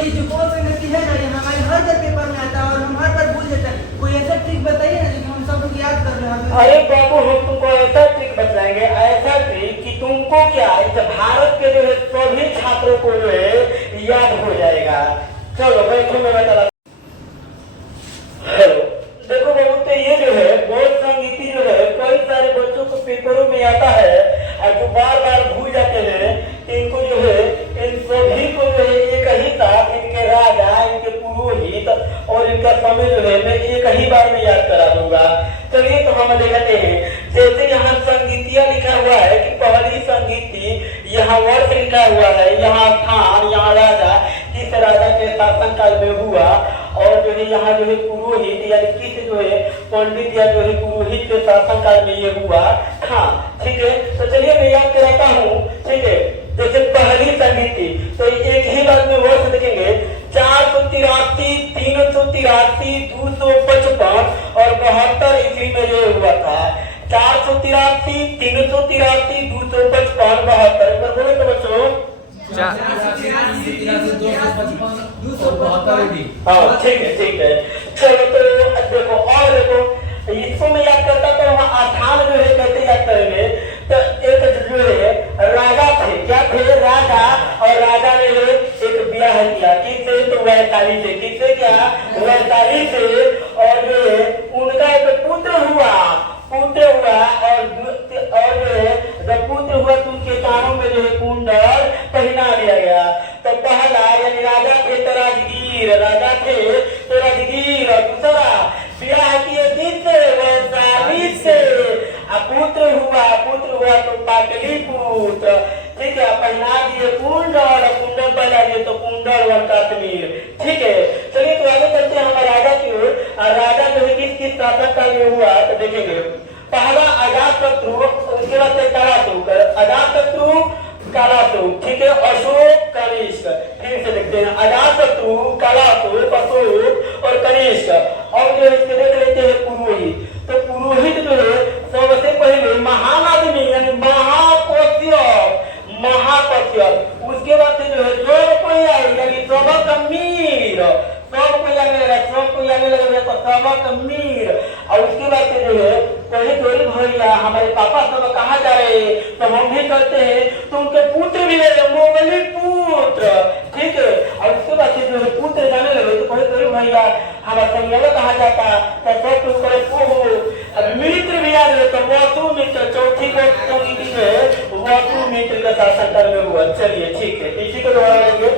ये जो बहुत संगति है ना, ये हमारे हर जगह पेपर में आता है और हम हर बार भूल जाते हैं। कोई ऐसा ट्रिक बताइए ना जो हम सब लोग याद कर रहे हैं। अरे बाबू, हम तुमको ऐसा ट्रिक बताएंगे, ऐसा ट्रिक कि तुमको क्या इस भारत के जो है सभी छात्रों को जो है याद हो जाएगा। चलो बैठो, मैं बता। हेलो, देखो बाबू, तो ये जो है बोध संगीति जो है कई सारे बच्चों को पेपरों में आता है और जो बार बार भूल जाते हैं। इनको जो है इन सभी को जो है एक ही साथ इनके राजा, इनके पुरोहित और इनका समय जो है मैं एक ही बार में याद करा दूंगा। चलिए तो हम देखते हैं। जैसे यहाँ संगीतिया लिखा हुआ है कि पहली संगीति, यहाँ वर्ष लिखा हुआ है, यहाँ स्थान, यहाँ राजा, किस राजा के शासन काल में हुआ, और जो है यहाँ जो है पुरोहित यानी किस जो है पंडित या जो है पुरोहित के शासन काल में ये हुआ। हाँ ठीक है, तो चलिए मैं याद कराता हूँ। ठीक है, जैसे पहली संगीति तो एक ही बार में वर्ष देखेंगे। 483, 383, 255 और 72 ईस्वी में ये हुआ था। 483, 383, 255, 72। बोले तो बच्चों हाँ ठीक है। चलो तो देखो, और देखो इसको मैं याद करता तो वहाँ स्थान जो है कैसे याद करेंगे। तो एक जो है राजा थे, क्या थे? राजा, और राजा ने एक ब्याह किया किससे? तो वैशाली से। किससे? क्या? वैशाली से। और जो है उनका एक पुत्र हुआ और जो है जब पुत्र हुआ तो उनके कानों में जो है कुंडल पहना दिया गया। तो पहला यानी राजा थे तो राजगीर, और दूसरा ब्याह किए किससे? वैशाली से। पुत्र हुआ तो पाटलिपुत्र। ठीक है, पहना दिए कुंडल, कुंडल पहना दिए तो कुंडल और कश्मीर। ठीक है, चलिए तो आगे चलते हैं हमारे राजा की ओर। राजा जो है किस शासन काल में हुआ तो देखेंगे। पहला अजातशत्रु, उसके बाद से अजातशत्रु, कालाशोक। ठीक है, अशोक, कनिष्क। फिर से देखते हैं अजातशत्रु, कालाशोक, अशोक और कनिष्क। और जो इसके देख लेते हैं पुरोहित। तो पुरोहित जो है सबसे पहले महान आदमी यानी महाकश्यप। उसके बाद से जो है द्रौपदी यानी सबकमीर, सबको यानी लगा तो सबकमीर। और उसके बाद से जो है कहे गरीब भैया हमारे पापा सब कहा जा रहे तो हम भी करते हैं, तो उनके पुत्र भी है मोगली पुत्र। ठीक है, और उसके बाद से जो है पुत्र जाने लगे तो कहे गरीब भैया हमारा संयोग कहा जाता तो सब तुम करे मित्र भी आ रहे तो वसु मित्र। चौथी को जो है वसु मित्र का शासन काल में हुआ। चलिए ठीक है, इसी को दोहराएंगे।